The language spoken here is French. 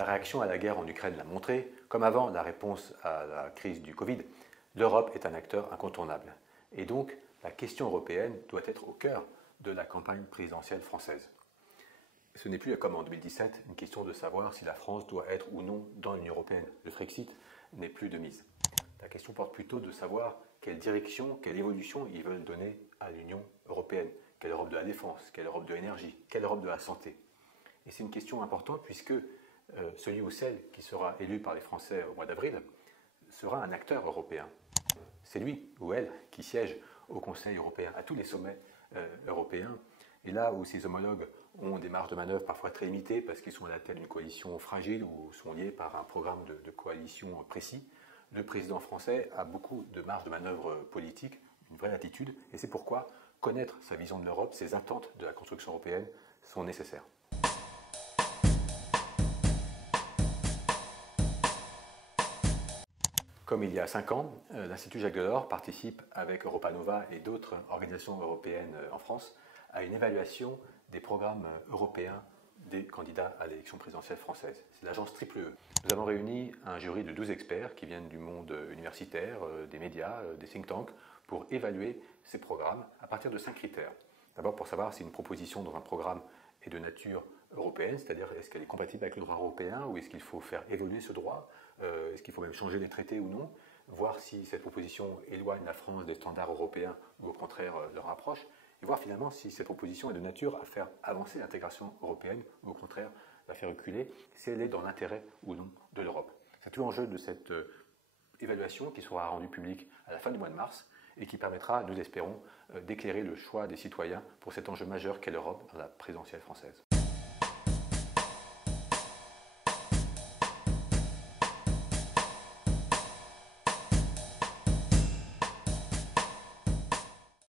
La réaction à la guerre en Ukraine l'a montré, comme avant la réponse à la crise du Covid, l'Europe est un acteur incontournable. Et donc, la question européenne doit être au cœur de la campagne présidentielle française. Ce n'est plus comme en 2017 une question de savoir si la France doit être ou non dans l'Union européenne. Le Frexit n'est plus de mise. La question porte plutôt de savoir quelle direction, quelle évolution ils veulent donner à l'Union européenne. Quelle Europe de la défense, quelle Europe de l'énergie, quelle Europe de la santé. Et c'est une question importante puisque celui ou celle qui sera élu par les Français au mois d'avril sera un acteur européen. C'est lui ou elle qui siège au Conseil européen, à tous les sommets européens. Et là où ses homologues ont des marges de manœuvre parfois très limitées parce qu'ils sont à la tête d'une coalition fragile ou sont liés par un programme de coalition précis, le président français a beaucoup de marge de manœuvre politique, une vraie attitude, et c'est pourquoi connaître sa vision de l'Europe, ses attentes de la construction européenne sont nécessaires. Comme il y a 5 ans, l'Institut Jacques Delors participe avec Europa Nova et d'autres organisations européennes en France à une évaluation des programmes européens des candidats à l'élection présidentielle française. C'est l'agence Triple E. Nous avons réuni un jury de 12 experts qui viennent du monde universitaire, des médias, des think tanks, pour évaluer ces programmes à partir de 5 critères. D'abord pour savoir si une proposition dans un programme est de nature européenne, c'est-à-dire est-ce qu'elle est compatible avec le droit européen ou est-ce qu'il faut faire évoluer ce droit, est-ce qu'il faut même changer les traités ou non, voir si cette proposition éloigne la France des standards européens ou au contraire leur rapproche, et voir finalement si cette proposition est de nature à faire avancer l'intégration européenne ou au contraire la faire reculer, si elle est dans l'intérêt ou non de l'Europe. C'est tout l'enjeu de cette évaluation qui sera rendue publique à la fin du mois de mars et qui permettra, nous espérons, d'éclairer le choix des citoyens pour cet enjeu majeur qu'est l'Europe dans la présidentielle française.